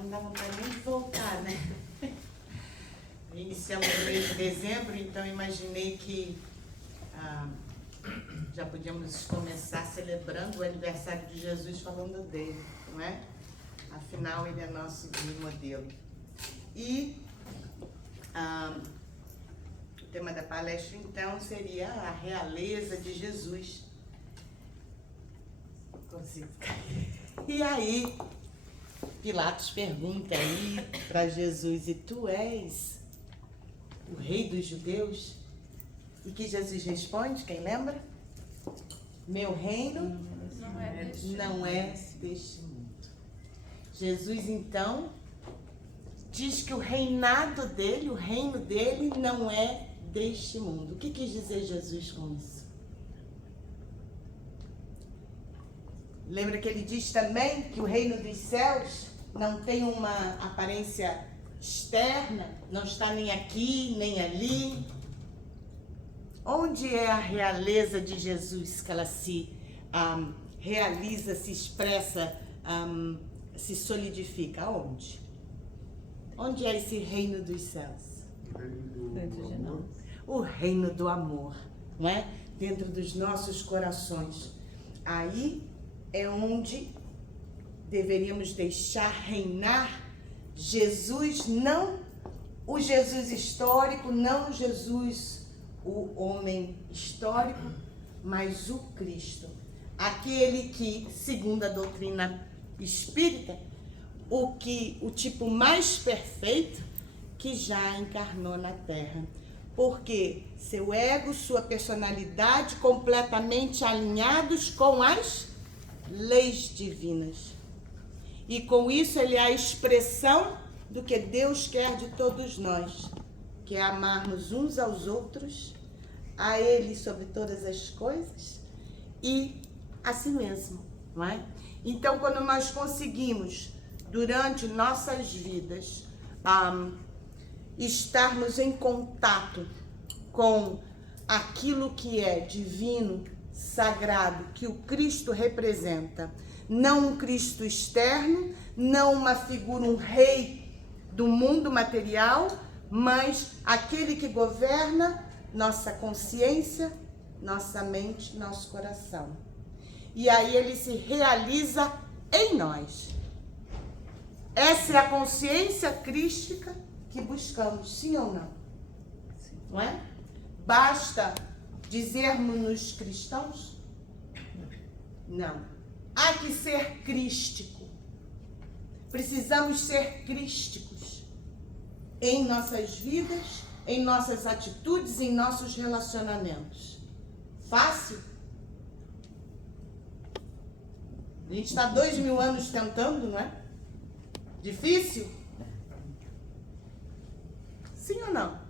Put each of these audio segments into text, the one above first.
não dá vontade nem de voltar, né? Iniciamos o mês de dezembro, então imaginei que já podíamos começar celebrando o aniversário de Jesus falando dele, não é? Afinal, ele é nosso guia e modelo. E o tema da palestra, então, seria a realeza de Jesus. Consigo ficar. E aí, Pilatos pergunta aí para Jesus, e tu és o rei dos judeus? E que Jesus responde, quem lembra? Meu reino não é deste mundo. Jesus, então, diz que o reinado dele, o reino dele não é deste mundo. O que quis dizer Jesus com isso? Lembra que ele diz também que o reino dos céus não tem uma aparência externa, não está nem aqui, nem ali. Onde é a realeza de Jesus que ela se realiza, se expressa, se solidifica? Onde? Onde é esse reino dos céus? O reino do amor, não é? Dentro dos nossos corações. Aí é onde deveríamos deixar reinar Jesus, não o Jesus histórico, não Jesus, o homem histórico, mas o Cristo. Aquele que, segundo a doutrina espírita, o tipo mais perfeito que já encarnou na Terra. Porque seu ego, sua personalidade completamente alinhados com as leis divinas. E com isso ele é a expressão do que Deus quer de todos nós, que é amarmos uns aos outros, a Ele sobre todas as coisas e a si mesmo, não é? Então, quando nós conseguimos, durante nossas vidas, estarmos em contato com aquilo que é divino, sagrado, que o Cristo representa, não um Cristo externo, não uma figura, um rei do mundo material, mas aquele que governa nossa consciência, nossa mente, nosso coração. E aí ele se realiza em nós. Essa é a consciência crística que buscamos, sim ou não? Sim. Não é? Basta dizermos-nos cristãos? Não. Há que ser crístico. Precisamos ser crísticos em nossas vidas, em nossas atitudes, em nossos relacionamentos. Fácil? A gente está 2000 anos tentando, não é? Difícil? Sim ou não?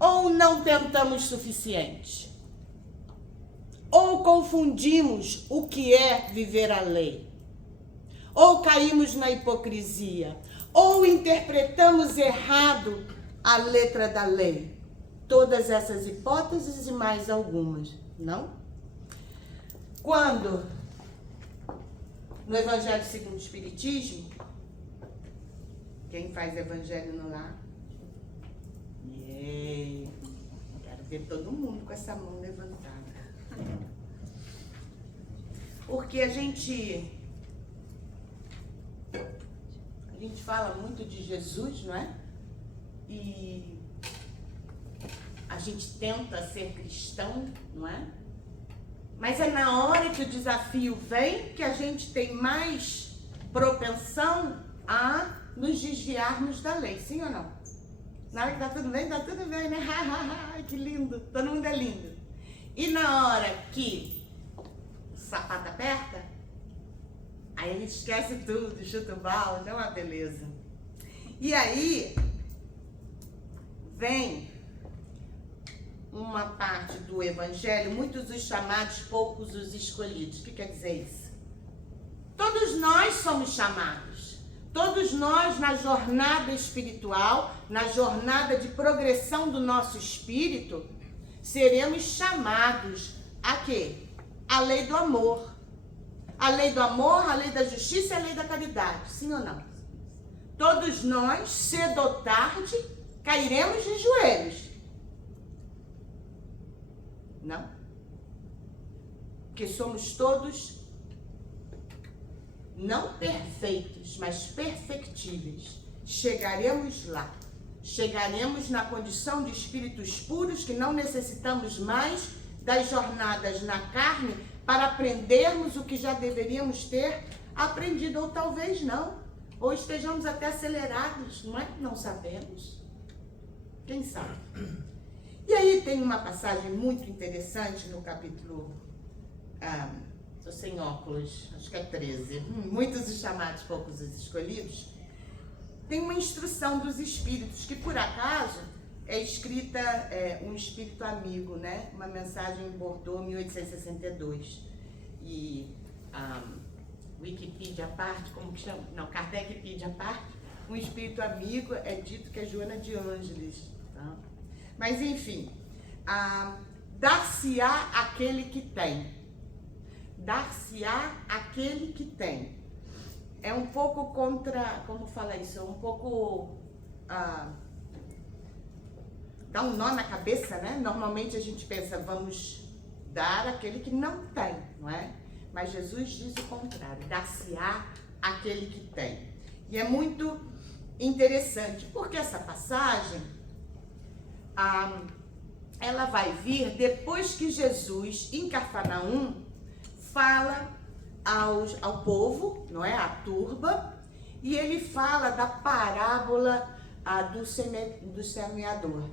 Ou não tentamos suficiente? Ou confundimos o que é viver a lei? Ou caímos na hipocrisia? Ou interpretamos errado a letra da lei? Todas essas hipóteses e mais algumas, não? Quando, no Evangelho segundo o Espiritismo, quem faz evangelho no lar? Quero ver todo mundo com essa mão levantada. Porque a gente fala muito de Jesus, não é? E a gente tenta ser cristão, não é? Mas é na hora que o desafio vem que a gente tem mais propensão a nos desviarmos da lei, sim ou não? Na hora que tá tudo bem, né? Que lindo, todo mundo é lindo. E na hora que o sapato aperta, aí a gente esquece tudo, chuta o balde, é uma beleza. E aí vem uma parte do Evangelho, muitos os chamados, poucos os escolhidos. O que quer dizer isso? Todos nós somos chamados. Todos nós, na jornada espiritual, na jornada de progressão do nosso espírito, seremos chamados a quê? A lei do amor. A lei do amor, a lei da justiça e a lei da caridade. Sim ou não? todos nós, cedo ou tarde, cairemos de joelhos. Não? Porque somos todos não perfeitos, mas perfectíveis. Chegaremos lá. Chegaremos na condição de espíritos puros que não necessitamos mais das jornadas na carne para aprendermos o que já deveríamos ter aprendido, ou talvez não. Ou estejamos até acelerados, não é? Não sabemos. Quem sabe? E aí tem uma passagem muito interessante no capítulo... Estou sem óculos, acho que é 13. Muitos os chamados, poucos os escolhidos. Tem uma instrução dos espíritos, que por acaso é escrita um espírito amigo, né? Uma mensagem em Bordeaux, 1862. E Wikipedia à parte, como que chama? Não, Kardecpedia à parte. Um espírito amigo é dito que é Joana de Ângeles. Tá? Mas enfim, dar-se-á aquele que tem. Dar-se-á aquele que tem. É um pouco contra, como fala isso? É um pouco... dá um nó na cabeça, né? Normalmente a gente pensa, vamos dar àquele que não tem, não é? Mas Jesus diz o contrário, dar-se-á aquele que tem. E é muito interessante, porque essa passagem, ela vai vir depois que Jesus, em Cafarnaum, fala ao povo, não é? A turba, e ele fala da parábola do semeador,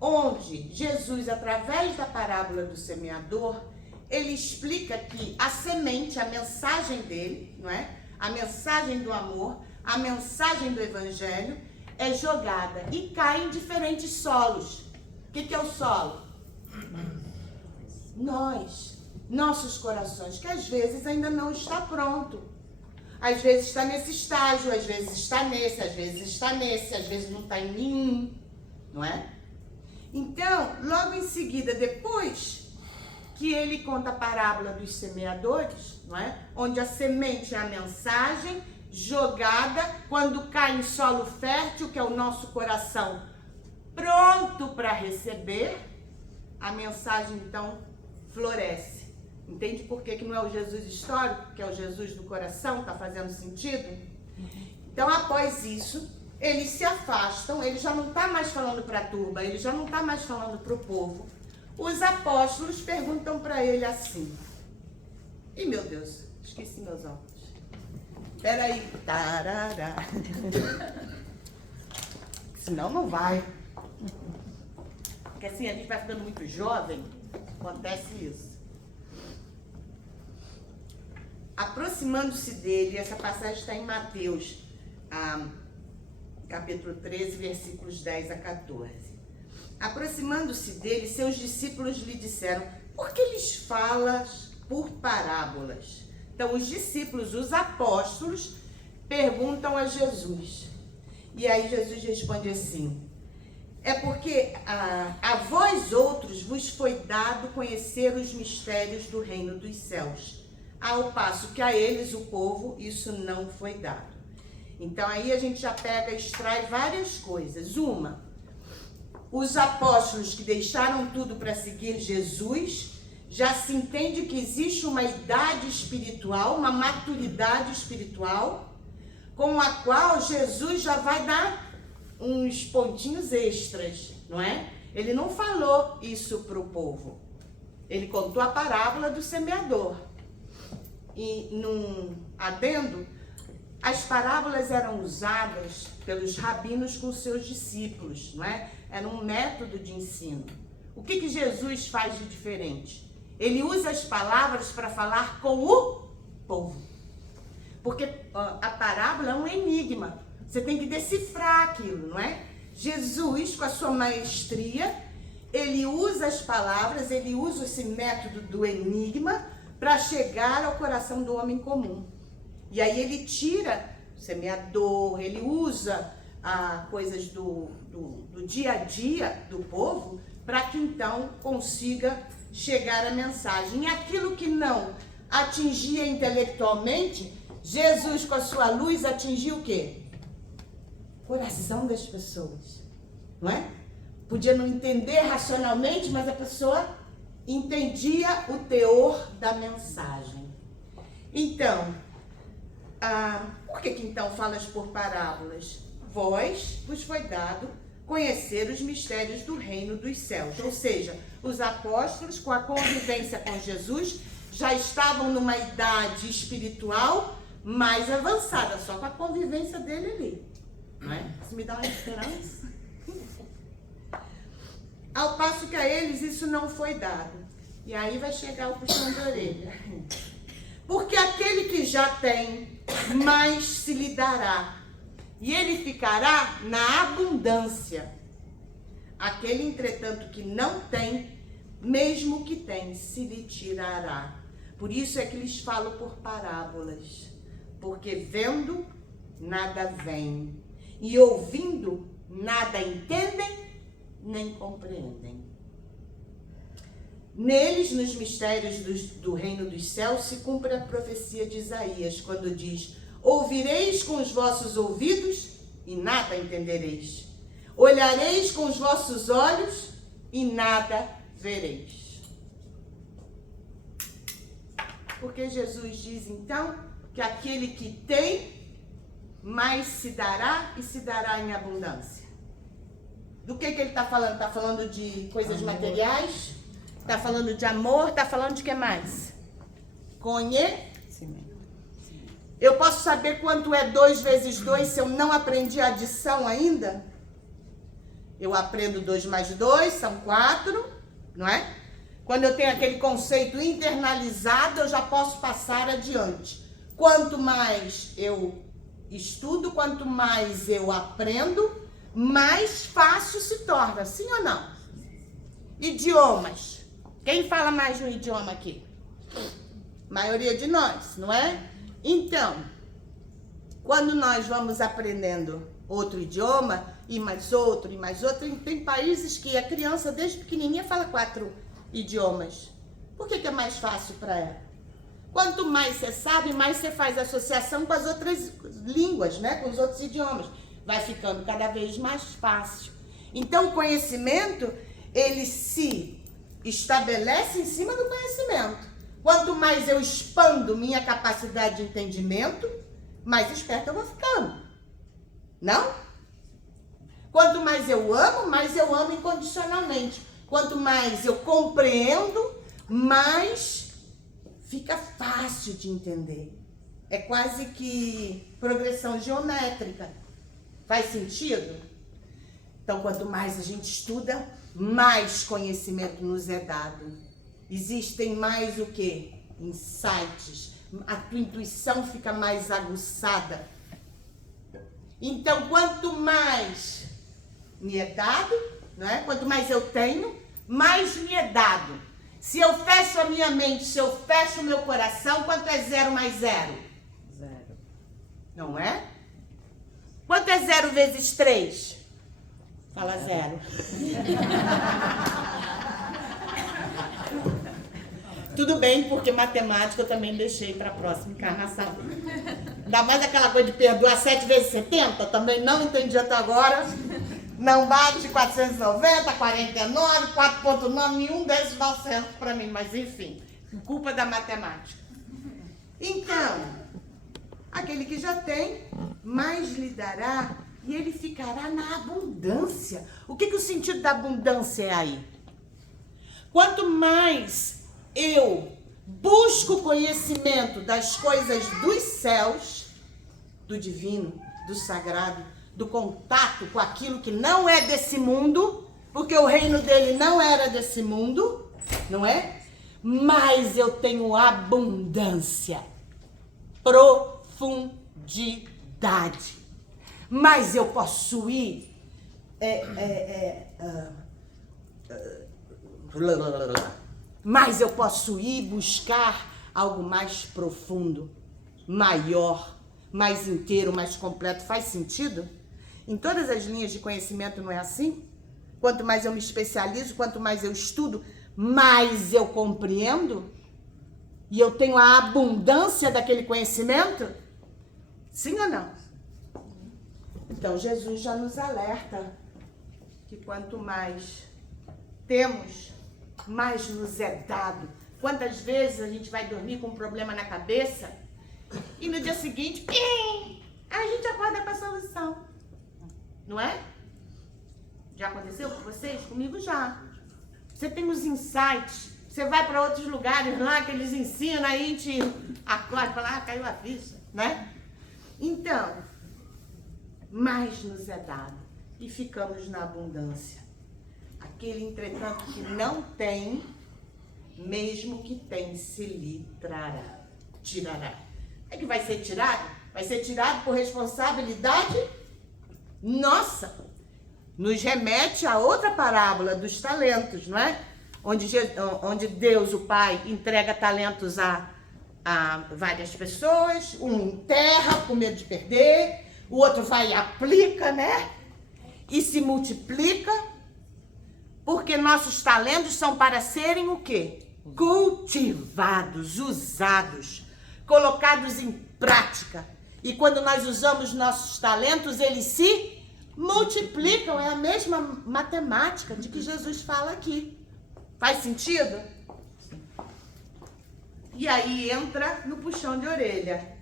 onde Jesus, através da parábola do semeador, ele explica que a semente, a mensagem dele, não é? A mensagem do amor, a mensagem do evangelho é jogada e cai em diferentes solos. O que é o solo? Nossos corações, que às vezes ainda não está pronto. Às vezes está nesse estágio, às vezes está nesse, às vezes está nesse, às vezes não está em nenhum, não é? Então, logo em seguida, depois que ele conta a parábola dos semeadores, não é? Onde a semente é a mensagem jogada, quando cai em solo fértil, que é o nosso coração pronto para receber, a mensagem então floresce. Entende por que não é o Jesus histórico, que é o Jesus do coração? Está fazendo sentido? Então, após isso, eles se afastam, ele já não está mais falando para a turba, ele já não está mais falando para o povo. Os apóstolos perguntam para ele assim, e meu Deus, esqueci meus óculos. Peraí, tarará. Senão não vai. Porque assim, a gente vai ficando muito jovem, acontece isso. Aproximando-se dele, essa passagem está em Mateus, capítulo 13, versículos 10 a 14. Aproximando-se dele, seus discípulos lhe disseram, por que lhes falas por parábolas? Então, os discípulos, os apóstolos, perguntam a Jesus. E aí Jesus responde assim, é porque a vós outros vos foi dado conhecer os mistérios do reino dos céus, ao passo que a eles, o povo, isso não foi dado. Então aí a gente já pega e extrai várias coisas. Uma, os apóstolos que deixaram tudo para seguir Jesus, já se entende que existe uma idade espiritual, uma maturidade espiritual, com a qual Jesus já vai dar uns pontinhos extras, não é? Ele não falou isso para o povo. Ele contou a parábola do semeador. E num adendo, as parábolas eram usadas pelos rabinos com seus discípulos, não é? Era um método de ensino. O que Jesus faz de diferente? Ele usa as palavras para falar com o povo. Porque a parábola é um enigma. Você tem que decifrar aquilo, não é? Jesus, com a sua maestria, ele usa as palavras, ele usa esse método do enigma para chegar ao coração do homem comum. E aí ele tira o semeador, ele usa coisas do dia a dia do povo para que então consiga chegar a mensagem. E aquilo que não atingia intelectualmente, Jesus com a sua luz atingiu o quê? coração das pessoas, não é? Podia não entender racionalmente, mas a pessoa entendia o teor da mensagem. Então, por que então falas por parábolas? Vós vos foi dado conhecer os mistérios do reino dos céus. Ou seja, os apóstolos, com a convivência com Jesus, já estavam numa idade espiritual mais avançada, só com a convivência dele ali. Não é? Isso me dá uma esperança. Ao passo que a eles isso não foi dado. E aí vai chegar o puxão de orelha. Porque aquele que já tem, mais se lhe dará. E ele ficará na abundância. Aquele, entretanto, que não tem, mesmo que tem, se lhe tirará. Por isso é que lhes falo por parábolas. Porque vendo, nada veem. E ouvindo, nada entendem, nem compreendem. Neles, nos mistérios do reino dos céus, se cumpre a profecia de Isaías, quando diz: ouvireis com os vossos ouvidos e nada entendereis. Olhareis com os vossos olhos e nada vereis. Porque Jesus diz então que aquele que tem, mais se dará e se dará em abundância. Do que ele está falando? Está falando de coisas materiais? Está falando de amor? Está falando de que mais? Conhecimento. Eu posso saber quanto é 2 vezes 2 se eu não aprendi a adição ainda? Eu aprendo 2 mais 2, são 4, não é? Quando eu tenho aquele conceito internalizado, eu já posso passar adiante. Quanto mais eu estudo, quanto mais eu aprendo, mais fácil se torna, sim ou não? Idiomas. Quem fala mais no idioma aqui? Maioria de nós, não é? Então, quando nós vamos aprendendo outro idioma, e mais outro, tem países que a criança desde pequenininha fala 4 idiomas. Por que é mais fácil para ela? Quanto mais você sabe, mais você faz associação com as outras línguas, né? Com os outros idiomas. Vai ficando cada vez mais fácil. Então, o conhecimento, ele se estabelece em cima do conhecimento. Quanto mais eu expando minha capacidade de entendimento, mais esperto eu vou ficando. Não? Quanto mais eu amo incondicionalmente. Quanto mais eu compreendo, mais fica fácil de entender. É quase que progressão geométrica. Faz sentido? Então, quanto mais a gente estuda, mais conhecimento nos é dado. Existem mais o quê? Insights. A tua intuição fica mais aguçada. Então, quanto mais me é dado, não é? Quanto mais eu tenho, mais me é dado. Se eu fecho a minha mente, se eu fecho o meu coração, quanto é 0 mais 0? 0. Não é? Quanto é 0 vezes 3? Fala 0. Tudo bem, porque matemática eu também deixei para a próxima encarnação. Ainda mais aquela coisa de perdoar 7 vezes 70, também não entendi até agora. Não bate 490, 49, 4.9, nenhum desses dá certo para mim, mas enfim, culpa da matemática. Então, aquele que já tem, mais lhe dará e ele ficará na abundância. O que o sentido da abundância é aí? Quanto mais eu busco conhecimento das coisas dos céus, do divino, do sagrado, do contato com aquilo que não é desse mundo, porque o reino dele não era desse mundo, não é? Mas eu tenho abundância, profundidade. Mas eu posso ir mas eu posso ir buscar algo mais profundo, maior, mais inteiro, mais completo. Faz sentido? Em todas as linhas de conhecimento não é assim? Quanto mais eu me especializo, quanto mais eu estudo, mais eu compreendo e eu tenho a abundância daquele conhecimento? Sim ou não? Então, Jesus já nos alerta que quanto mais temos, mais nos é dado. Quantas vezes a gente vai dormir com um problema na cabeça e no dia seguinte, a gente acorda com a solução. Não é? Já aconteceu com vocês? Comigo já. Você tem os insights, você vai para outros lugares lá que eles ensinam, aí a gente acorda e fala, caiu a ficha, né? Então, mais nos é dado e ficamos na abundância. Aquele, entretanto, que não tem, mesmo que tem, se lhe tirará. É que vai ser tirado? Vai ser tirado por responsabilidade nossa. Nos remete a outra parábola dos talentos, não é? Onde Deus, o Pai, entrega talentos a várias pessoas, um enterra com medo de perder, o outro vai e aplica, né? E se multiplica, porque nossos talentos são para serem o quê? Cultivados, usados, colocados em prática. E quando nós usamos nossos talentos, eles se multiplicam. É a mesma matemática de que Jesus fala aqui. Faz sentido? E aí entra no puxão de orelha.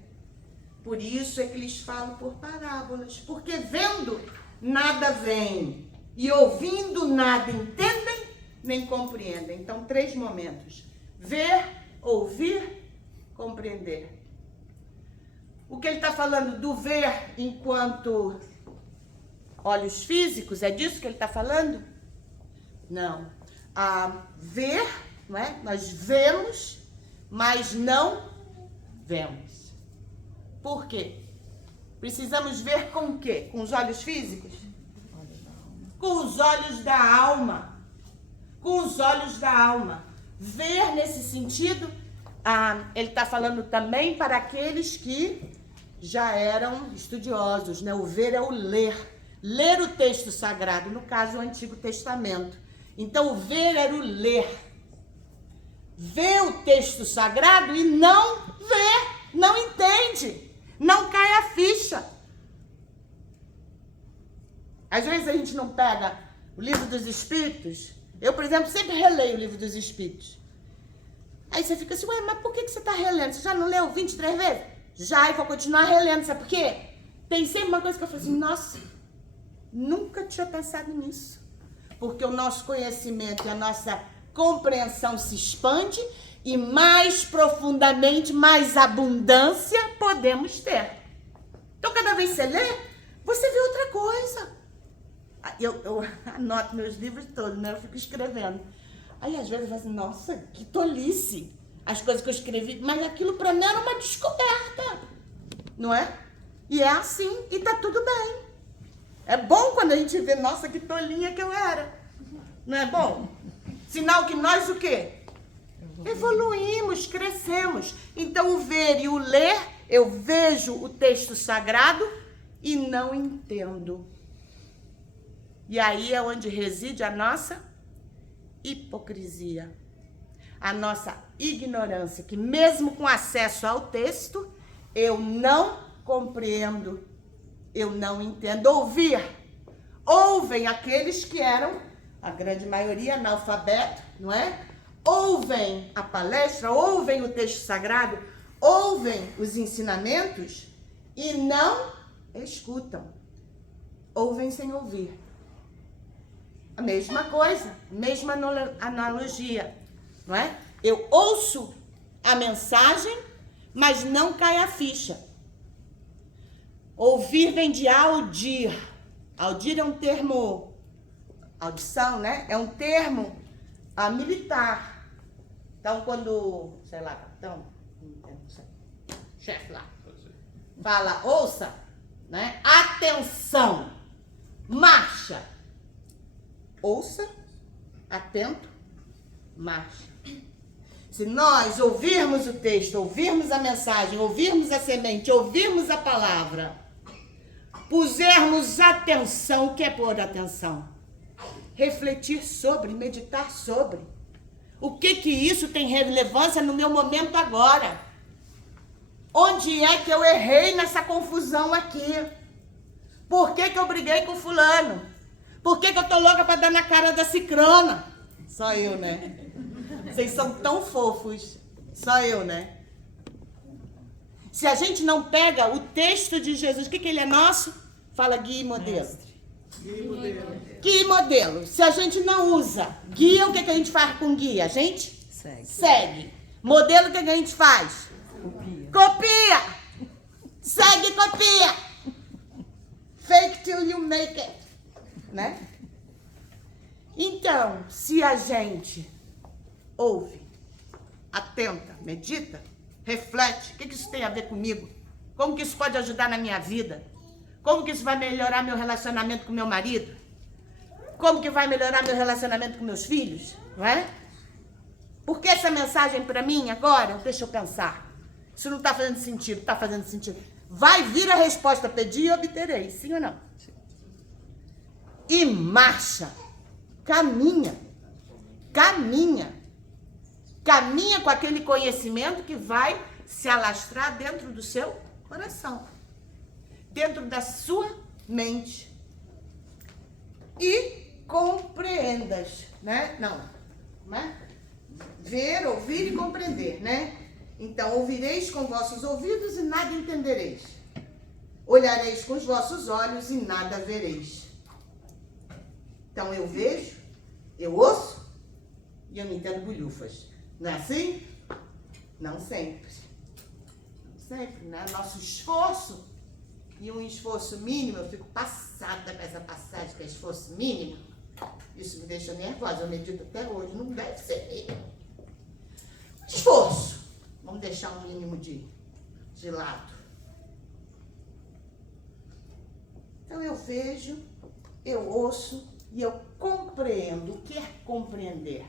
Por isso é que lhes falo por parábolas. Porque vendo, nada veem. E ouvindo, nada entendem, nem compreendem. Então, 3 momentos. Ver, ouvir, compreender. O que ele está falando do ver enquanto olhos físicos, é disso que ele está falando? Não. Ver, não é? Nós vemos, mas não vemos. Por quê? Precisamos ver com o quê? Com os olhos físicos? Com os olhos da alma. Com os olhos da alma. Ver nesse sentido, ele está falando também para aqueles que já eram estudiosos, né? O ver é o ler. Ler o texto sagrado, no caso o Antigo Testamento. Então o ver era o ler. Ver o texto sagrado e não ver, não entende, não cai a ficha. Às vezes a gente não pega o livro dos Espíritos. Eu, por exemplo, sempre releio o livro dos Espíritos. Aí você fica assim, ué, mas por que você está relendo? Você já não leu 23 vezes? Já, e vou continuar relendo, sabe por quê? Tem sempre uma coisa que eu falo assim, nossa, nunca tinha pensado nisso. Porque o nosso conhecimento e a nossa compreensão se expande e mais profundamente, mais abundância podemos ter. Então, cada vez que você lê, você vê outra coisa. Eu anoto meus livros todos, né? Eu fico escrevendo. Aí, às vezes, eu falo assim, nossa, que tolice. As coisas que eu escrevi, mas aquilo para mim era uma descoberta. Não é? E é assim, e tá tudo bem. É bom quando a gente vê, nossa, que tolinha que eu era. Não é bom? Sinal que nós o quê? Evoluímos, crescemos. Então, o ver e o ler, eu vejo o texto sagrado e não entendo. E aí é onde reside a nossa hipocrisia. A nossa ignorância, que mesmo com acesso ao texto, eu não compreendo, eu não entendo. Ouvem aqueles que eram, a grande maioria, analfabeto, não é? Ouvem a palestra, ouvem o texto sagrado, ouvem os ensinamentos e não escutam. Ouvem sem ouvir. A mesma coisa, mesma analogia, não é? Eu ouço a mensagem, mas não cai a ficha. Ouvir vem de audir. Audir é um termo, audição, né? É um termo militar. Então, quando, sei lá, capitão, chefe lá, fala, ouça, né? Atenção, marcha. Ouça, atento, marcha. Se nós ouvirmos o texto, ouvirmos a mensagem, ouvirmos a semente, ouvirmos a palavra, pusermos atenção, o que é pôr atenção? Refletir sobre, meditar sobre. O que isso tem relevância no meu momento agora? Onde é que eu errei nessa confusão aqui? Por que que eu briguei com fulano? Por que que eu tô louca pra dar na cara da cicrana? Só eu, né? Vocês são tão fofos. Só eu, né? Se a gente não pega o texto de Jesus, o que que ele é nosso? Fala guia e modelo. Guia e modelo. Guia e modelo. Se a gente não usa guia, o que que a gente faz com guia? A gente segue. Modelo, o que que a gente faz? Copia. Segue e copia. Fake till you make it. Né? Então, se a gente ouve, atenta, medita, reflete, o que isso tem a ver comigo? Como que isso pode ajudar na minha vida? Como que isso vai melhorar meu relacionamento com meu marido? Como que vai melhorar meu relacionamento com meus filhos? Não é? Porque essa mensagem para mim agora, deixa eu pensar. Isso não está fazendo sentido, está fazendo sentido. Vai vir a resposta, pedi e obterei, sim ou não? E marcha, caminha com aquele conhecimento que vai se alastrar dentro do seu coração, dentro da sua mente. E compreendas, né? Não, né? Ver, ouvir e compreender, né? Então, ouvireis com vossos ouvidos e nada entendereis. Olhareis com os vossos olhos e nada vereis. Então, eu vejo, eu ouço e eu me entendo bolhufas. Não é assim? Não sempre. Não sempre, né? Nosso esforço, e um esforço mínimo, eu fico passada com essa passagem que é esforço mínimo. Isso me deixa nervosa, eu medito até hoje, não deve ser mínimo. Esforço. Vamos deixar um mínimo de lado. Então eu vejo, eu ouço e eu compreendo. O que é compreender?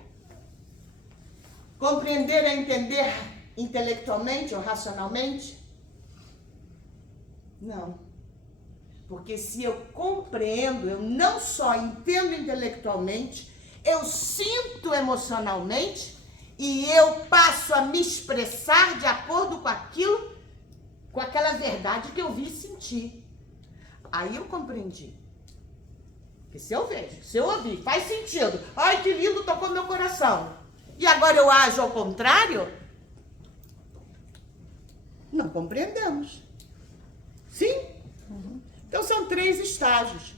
Compreender é entender intelectualmente ou racionalmente? Não. Porque se eu compreendo, eu não só entendo intelectualmente, eu sinto emocionalmente e eu passo a me expressar de acordo com aquilo, com aquela verdade que eu vi e senti. Aí eu compreendi. Porque se eu vejo, se eu ouvir, faz sentido. Ai, que lindo, tocou meu coração. E agora eu ajo ao contrário? Não compreendemos. Sim? Então são 3 estágios.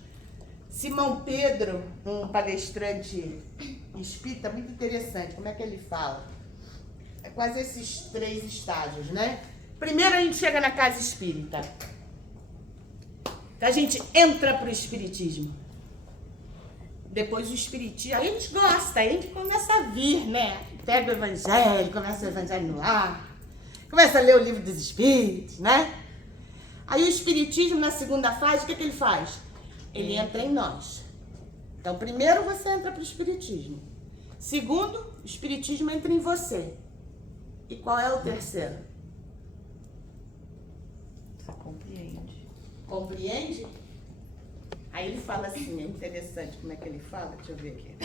Simão Pedro, um palestrante espírita muito interessante, como é que ele fala? É quase esses 3 estágios, né? Primeiro a gente chega na casa espírita. A gente entra pro espiritismo. Depois o espiritismo, aí a gente gosta, aí a gente começa a vir, né? Pega o evangelho, começa o evangelho no ar, começa a ler o livro dos espíritos, né? Aí o espiritismo, na segunda fase, o que ele faz? Ele entra em nós. Então, primeiro você entra para o espiritismo. Segundo, o espiritismo entra em você. E qual é o terceiro? Você compreende. Compreende? Aí ele fala assim, é interessante como é que ele fala, deixa eu ver aqui.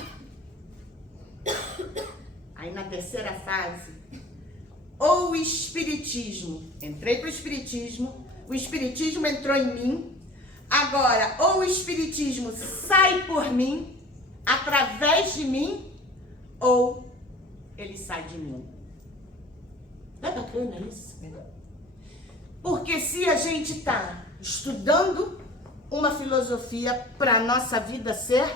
Aí na terceira fase, ou o espiritismo, entrei para o espiritismo entrou em mim, agora ou o espiritismo sai por mim, através de mim, ou ele sai de mim. Não é bacana isso? Porque se a gente está estudando uma filosofia para a nossa vida ser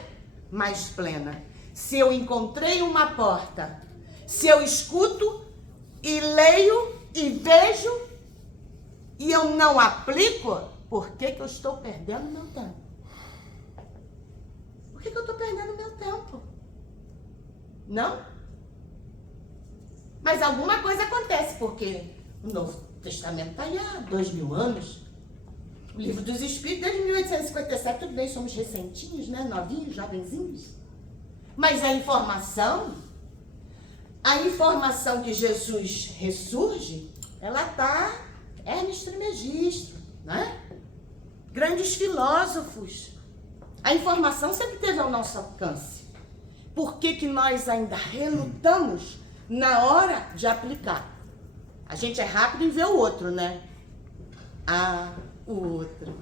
mais plena, se eu encontrei uma porta, se eu escuto e leio e vejo e eu não aplico, por que que eu estou perdendo meu tempo? Por que que eu estou perdendo meu tempo? Não? Mas alguma coisa acontece, porque o Novo Testamento está aí há 2000 anos. O Livro dos Espíritos, desde 1857, tudo bem, somos recentinhos, né? Novinhos, jovenzinhos. Mas a informação que Jesus ressurge, ela está, Hermes Trismegisto, né? Grandes filósofos. A informação sempre teve ao nosso alcance. Por que que nós ainda relutamos na hora de aplicar? A gente é rápido em ver o outro, né? Ah, o outro.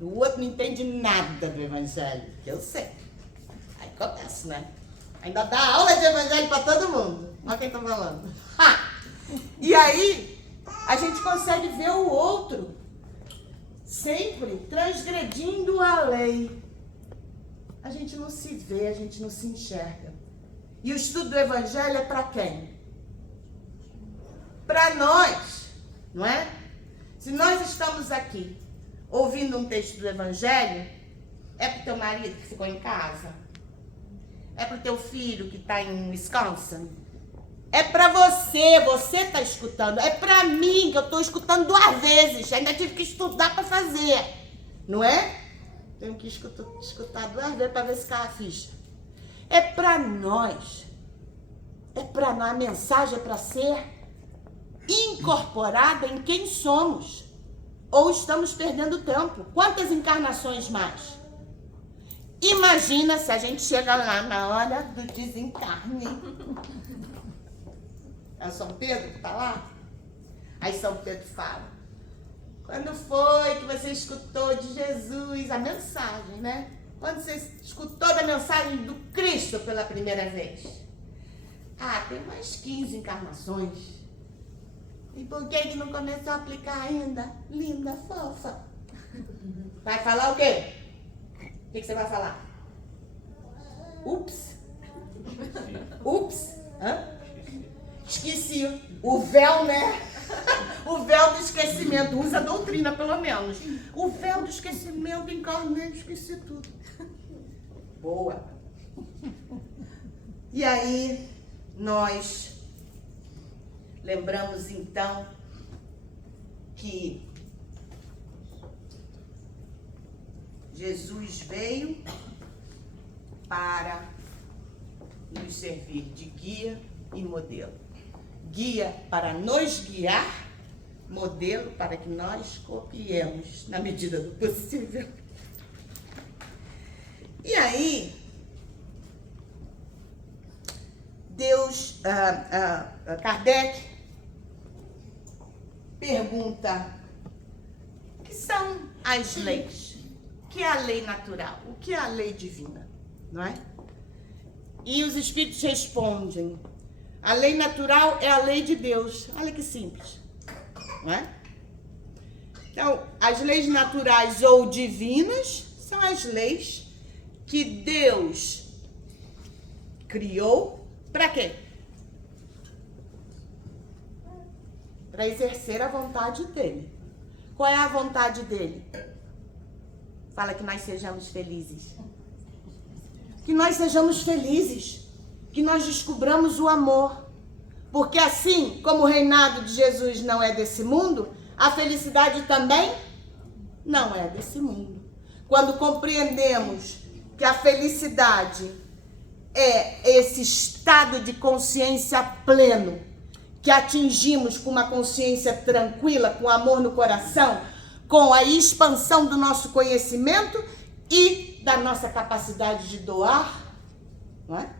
O outro não entende nada do evangelho, que eu sei. Aí começa, né? Ainda dá aula de evangelho para todo mundo. Olha quem tá falando. E aí, a gente consegue ver o outro sempre transgredindo a lei. A gente não se vê, a gente não se enxerga. E o estudo do evangelho é para quem? Para nós, não é? Se nós estamos aqui ouvindo um texto do evangelho, é para o teu marido que ficou em casa? É para o teu filho que está em Wisconsin? É para você está escutando. É para mim, que eu estou escutando 2 vezes. Ainda tive que estudar para fazer. Não é? Tenho que escutar 2 vezes para ver se cai a ficha. É para nós. É para nós. A mensagem é para ser incorporada em quem somos. Ou estamos perdendo tempo. Quantas encarnações mais? Imagina se a gente chega lá na hora do desencarne. É São Pedro que está lá? Aí São Pedro fala: quando foi que você escutou de Jesus a mensagem, né? Quando você escutou da mensagem do Cristo pela primeira vez? Ah, tem mais 15 encarnações. E por que não começou a aplicar ainda? Linda, fofa. Vai falar o quê? O que você vai falar? Ups. Ups. Hã? Esqueci. O véu, né? O véu do esquecimento. Usa a doutrina, pelo menos. O véu do esquecimento, encarnei, esqueci tudo. Boa. E aí, nós lembramos, então, que Jesus veio para nos servir de guia e modelo. Guia para nos guiar, modelo para que nós copiemos na medida do possível. E aí, Kardec pergunta: o que são as leis? O que é a lei natural? O que é a lei divina? Não é? E os espíritos respondem: a lei natural é a lei de Deus. Olha que simples, não é? Então, as leis naturais ou divinas são as leis que Deus criou para quê? Para exercer a vontade dele. Qual é a vontade dele? Fala que nós sejamos felizes. Que nós sejamos felizes. Que nós descobramos o amor. Porque assim como o reinado de Jesus não é desse mundo, a felicidade também não é desse mundo. Quando compreendemos que a felicidade é esse estado de consciência pleno, que atingimos com uma consciência tranquila, com amor no coração, com a expansão do nosso conhecimento e da nossa capacidade de doar, não é?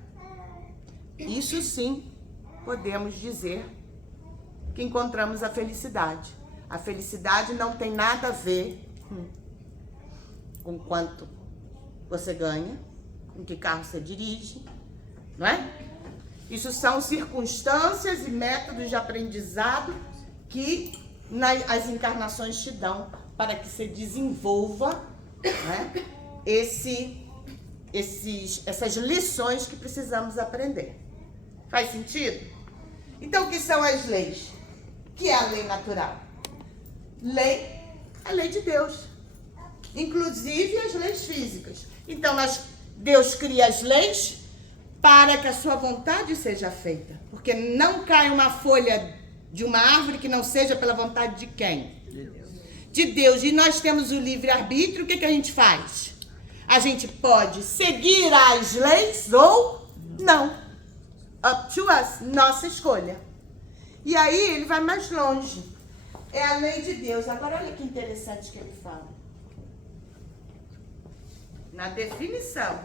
Isso sim, podemos dizer que encontramos a felicidade. A felicidade não tem nada a ver com quanto você ganha, com que carro você dirige, não é? Isso são circunstâncias e métodos de aprendizado que as encarnações te dão para que você desenvolva, né, essas lições que precisamos aprender. Faz sentido? Então, o que são as leis? O que é a lei natural? Lei, a lei de Deus. Inclusive as leis físicas. Então, Deus cria as leis para que a sua vontade seja feita. Porque não cai uma folha de uma árvore que não seja pela vontade de quem? De Deus. E nós temos o livre-arbítrio. O que a gente faz? A gente pode seguir as leis ou não. Up to us. Nossa escolha. E aí ele vai mais longe. É a lei de Deus. Agora olha que interessante que ele fala. Na definição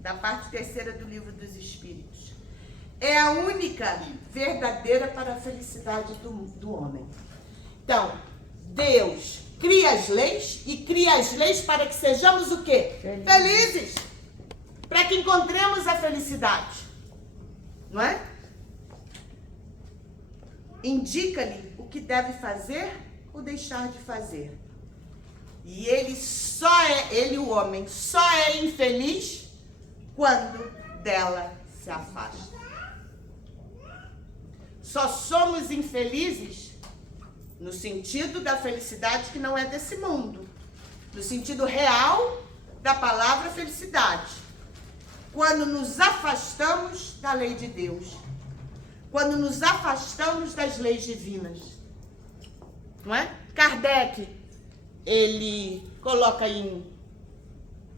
da parte 3ª do Livro dos Espíritos. É a única verdadeira para a felicidade do homem. Então, Deus cria as leis e cria as leis para que sejamos o quê? Felizes. Para que encontremos a felicidade. Não é? Indica-lhe o que deve fazer ou deixar de fazer. E ele, o homem, só é infeliz quando dela se afasta. Só somos infelizes no sentido da felicidade que não é desse mundo. No sentido real da palavra felicidade. Quando nos afastamos da lei de Deus. Quando nos afastamos das leis divinas. Não é? Kardec, ele coloca em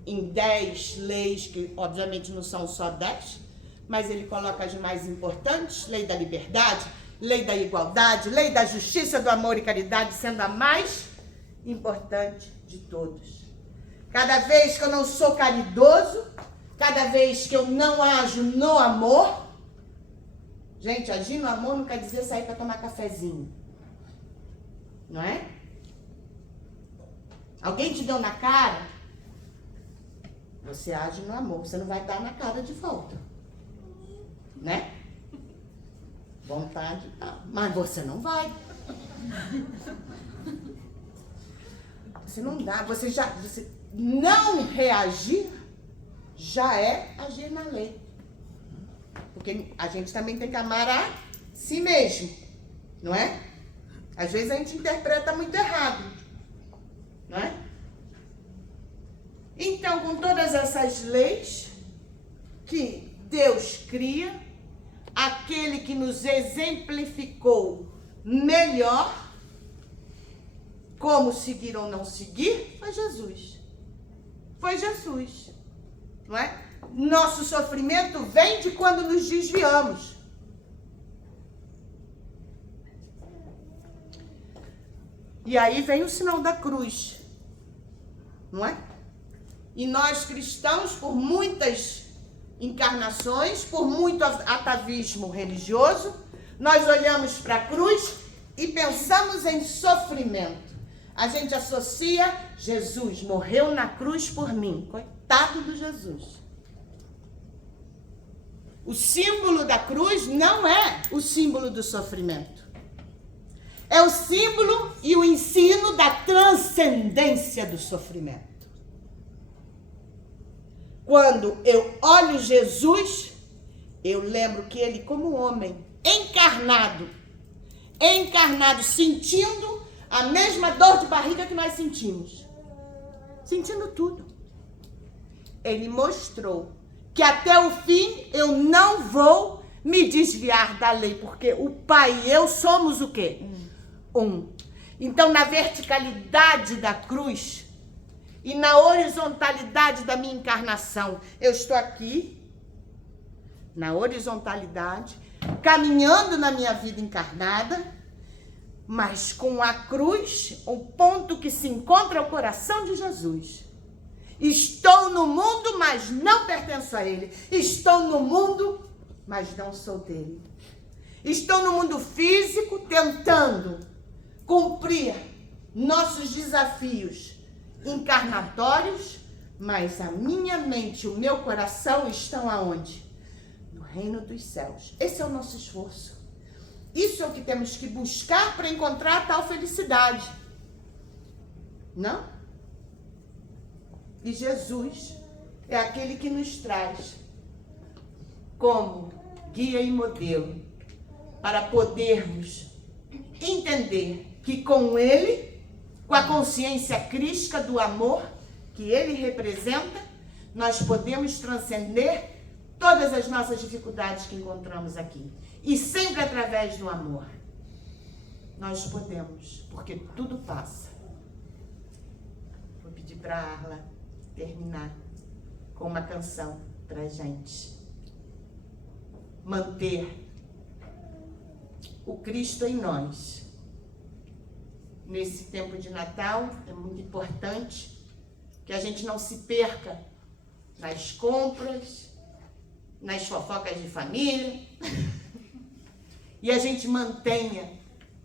10 leis, que obviamente não são só 10, mas ele coloca as mais importantes: lei da liberdade, lei da igualdade, lei da justiça, do amor e caridade, sendo a mais importante de todos. Cada vez que eu não sou caridoso, cada vez que eu não ajo no amor, gente, agir no amor não quer dizer sair para tomar cafezinho, não é? Alguém te deu na cara, você age no amor, você não vai dar na cara de volta, né? Vontade, mas você não vai. Você não dá, você não reagir já é agir na lei. Porque a gente também tem que amar a si mesmo, não é? Às vezes a gente interpreta muito errado, não é? Então, com todas essas leis que Deus cria, aquele que nos exemplificou melhor como seguir ou não seguir foi Jesus. Foi Jesus, não é? Nosso sofrimento vem de quando nos desviamos. E aí vem o sinal da cruz, não é? E nós cristãos, por muitas encarnações, por muito atavismo religioso, nós olhamos para a cruz e pensamos em sofrimento. A gente associa: Jesus morreu na cruz por mim. Coitado do Jesus. O símbolo da cruz não é o símbolo do sofrimento. É o símbolo e o ensino da transcendência do sofrimento. Quando eu olho Jesus, eu lembro que ele, como homem, encarnado, sentindo a mesma dor de barriga que nós sentimos. Sentindo tudo. Ele mostrou que até o fim eu não vou me desviar da lei, porque o Pai e eu somos o quê? Um. Então, na verticalidade da cruz e na horizontalidade da minha encarnação, eu estou aqui, na horizontalidade, caminhando na minha vida encarnada, mas com a cruz, o ponto que se encontra é o coração de Jesus. Estou no mundo, mas não pertenço a ele. Estou no mundo, mas não sou dele. Estou no mundo físico, tentando cumprir nossos desafios encarnatórios, mas a minha mente e o meu coração estão aonde? No reino dos céus. Esse é o nosso esforço. Isso é o que temos que buscar para encontrar a tal felicidade. Não? E Jesus é aquele que nos traz como guia e modelo para podermos entender que com ele, com a consciência crística do amor que ele representa, nós podemos transcender todas as nossas dificuldades que encontramos aqui. E sempre através do amor. Nós podemos, porque tudo passa. Vou pedir para a Arla terminar com uma canção para a gente manter o Cristo em nós. Nesse tempo de Natal, é muito importante que a gente não se perca nas compras, nas fofocas de família, e a gente mantenha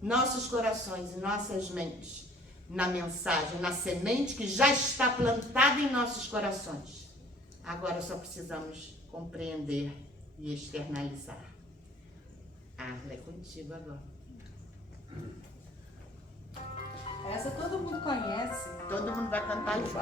nossos corações e nossas mentes na mensagem, na semente que já está plantada em nossos corações. Agora só precisamos compreender e externalizar. É contigo agora. Essa todo mundo conhece. Todo mundo vai cantar junto.